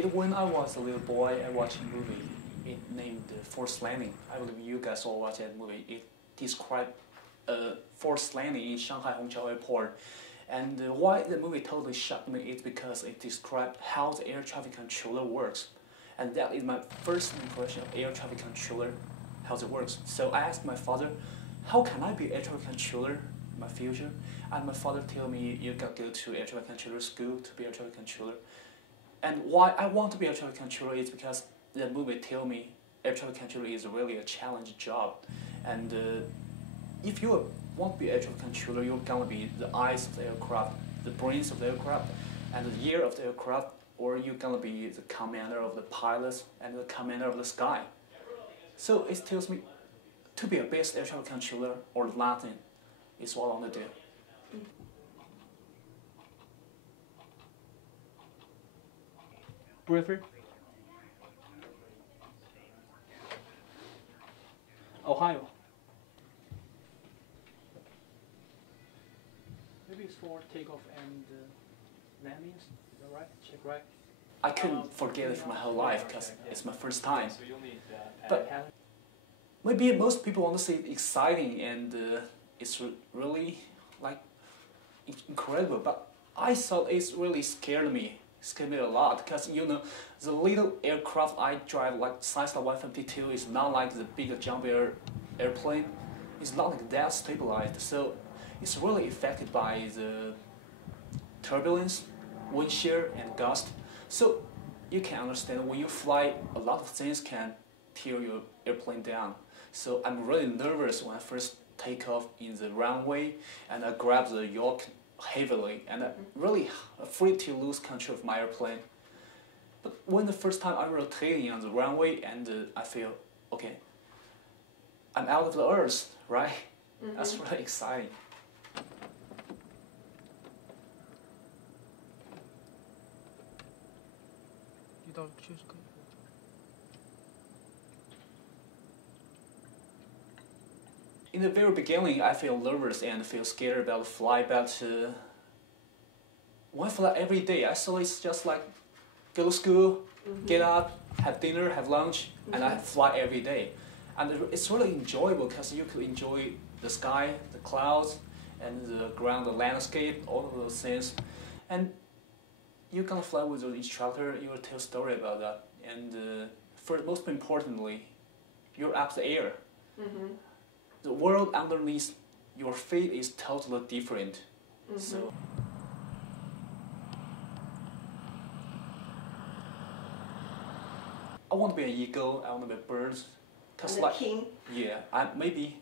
When I was a little boy, I watched a movie. It named Forced Landing. I believe you guys all watched that movie. It described forced landing in Shanghai Hongqiao Airport. And why the movie totally shocked me is because it described how the air traffic controller works. And that is my first impression of air traffic controller, how it works. So I asked my father, how can I be air traffic controller in my future? And my father told me, you gotta go to air traffic controller school to be air traffic controller. And why I want to be air traffic controller is because the movie tell me air traffic controller is really a challenge job. And if you want to be air traffic controller, you're gonna be the eyes of the aircraft, the brains of the aircraft, and the ear of the aircraft, or you're gonna be the commander of the pilots and the commander of the sky. So it tells me to be a best air traffic controller or nothing is what I want to do. Briefer. Ohio. Maybe it's for takeoff and landings, is that right? Check right? I couldn't forget it for my whole life because it's my first time. But maybe most people want to say exciting and it's really like incredible. But I thought it's really scared me a lot because you know the little aircraft I drive like Cessna 152 is not like the big jump airplane. It's not like that stabilized, so it's really affected by the turbulence, wind shear, and gust. So you can understand when you fly, a lot of things can tear your airplane down. So I'm really nervous when I first take off in the runway and I grab the yoke heavily and I'm really afraid to lose control of my airplane. But when the first time I'm rotating on the runway and I feel, okay, I'm out of the earth, right? That's really exciting. You don't choose good. In the very beginning, I feel nervous and feel scared about the flight, but when I fly every day, I saw it's just like go to school, get up, have dinner, have lunch, and I fly every day. And it's really enjoyable because you could enjoy the sky, the clouds, and the ground, the landscape, all of those things. And you're gonna fly with your instructor, you will tell a story about that. And most importantly, you're up the air. The world underneath your feet is totally different. So I want to be an eagle, I want to be a bird. And the king? Yeah, maybe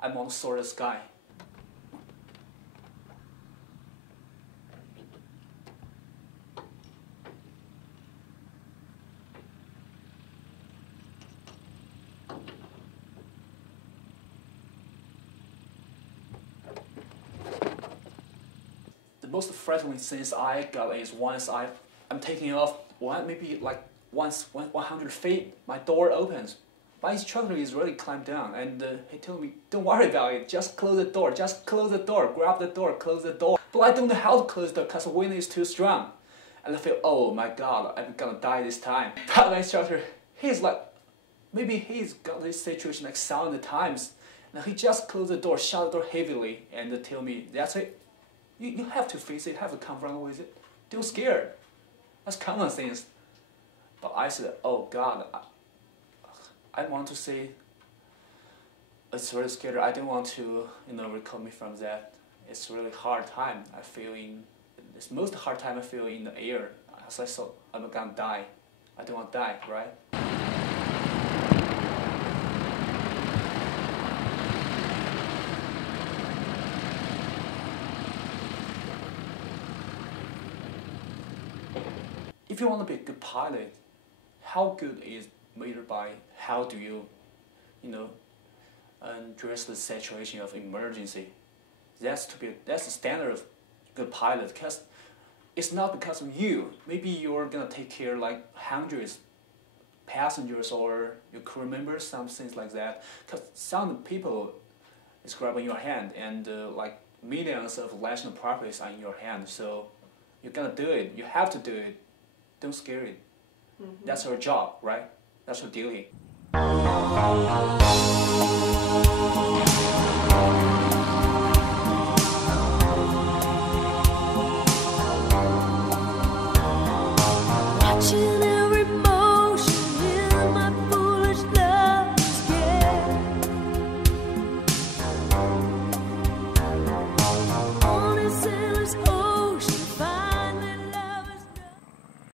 I'm on the soar the sky. The most frightening things I got is once I'm taking off, maybe like once 100 feet, my door opens. My instructor is really climbed down and he told me, don't worry about it, just close the door, grab the door, close the door. But I don't know how to close the door because the wind is too strong. And I feel, oh my god, I'm gonna die this time. But my instructor, he's like, maybe he's got this situation like 7 times. And he just closed the door, shut the door heavily and tell me, that's it. You have to face it, have to confront with it. Don't scare. That's common things. But I said, oh god, I want to say it's really scary. I don't want to, recover me from that. It's really hard time I feel in. It's most hard time I feel in the air. As I thought, I'm gonna die. I don't want to die, right? If you want to be a good pilot, how good is measured by how do you, address the situation of emergency. That's the standard of good pilot. Because it's not because of you. Maybe you're gonna take care like hundreds passengers or your crew members, some things like that. Because some people is grabbing your hand and like millions of national properties are in your hand. So you're gonna do it. You have to do it. Don't scare it. That's her job, right? That's her duty.